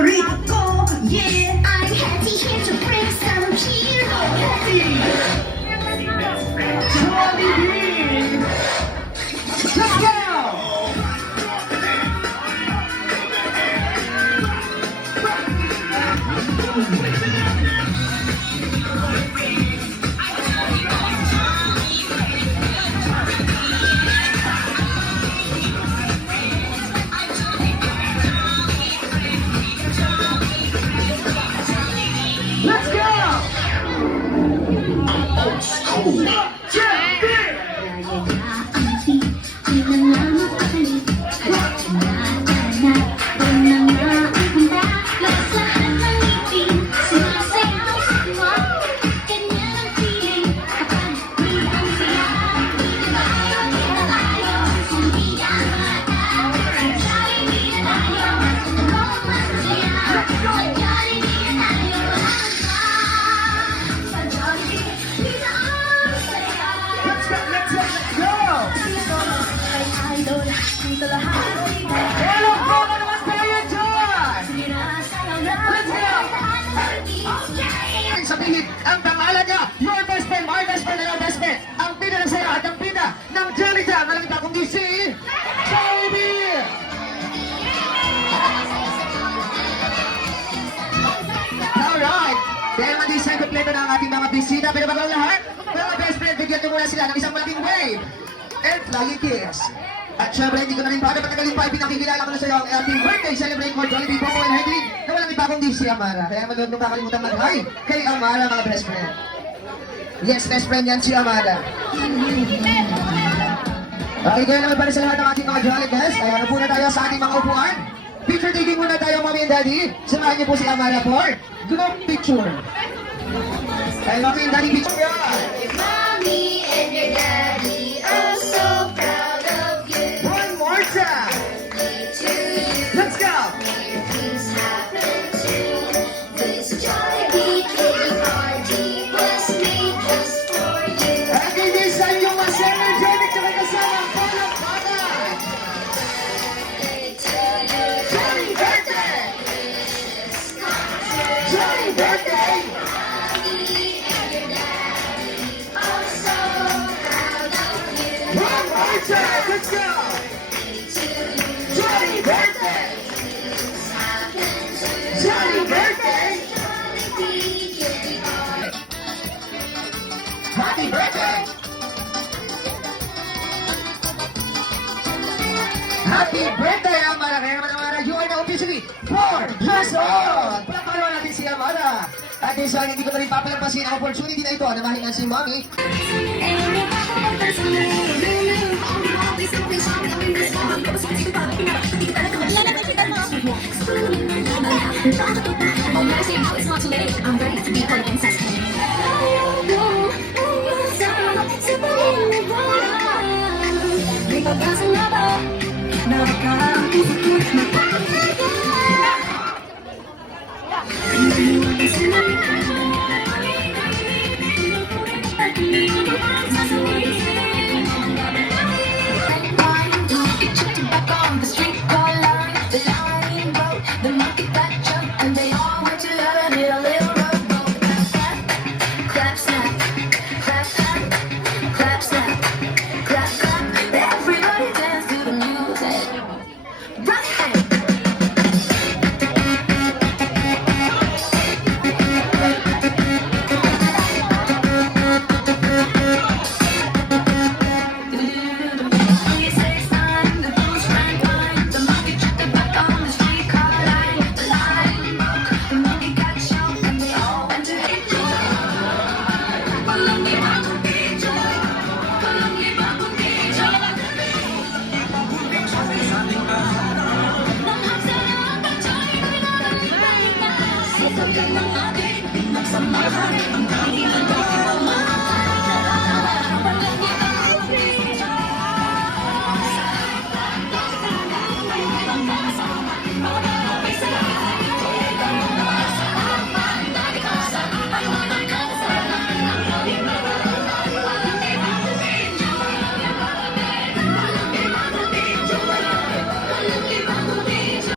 paborito ko, yeah. I'm happy here to bring some cheer. Jollibee! Let's go! Let's go! Let's go! Hello po! Ano naman tayo dyan? Let's go! Sa pilit, ang pangalan niya, your best friend, my best friend, and our best friend. Ang pina ng saya at ang pina ng Jolly Jam. Malangit akong si Jollibee! Alright! Dahil mag-isang kompleto na ang ating mga bisita, pero bago ang lahat, mga best friend, bigyan ko muna sila ng isang malaking wave and flying kiss. At syempre, hindi ko na rin pa patagalin pa, pinakikilala ko na sa iyo ang ating birthday celebrate for Jollibee, Popo, and Henry na walang iba kundi si Amara. Kaya manood nung kakalimutan mag-hi kay Amara, mga best friend. Yes, best friend yan si Amara. Okay, kaya naman para sa lahat ng ating mga Jolly guests, kaya ano muna tayo sa ating mga upuan. Picture taking muna tayo, mommy and daddy. Samahan niyo po si Amara for group picture. Kaya mommy and daddy picture. Mommy and your daddy are so proud of you. One more time. To you, Let's go. things happen too. This Jollibee cake party was made just for you. At hindi sa inyong mas energetic na kasama ang palakpakan. Johnny birthday! Johnny birthday! One more time, let's go! Johnny birthday! Johnny birthday! Happy birthday! Happy birthday, Amara! Kaya naman, Amara, you are now officially 4 years old! Palakpakan natin si Amara! At yung sa hindi ko na rin papalampasin ang opportunity na ito na mahingan si Mommy. I'm ready to be her princess. The monkey got jumped and they all went to learn it. A little rowboat. Clap, snap, clap, snap, clap, snap, clap, clap. Everybody dance to the music. Right hand. Sa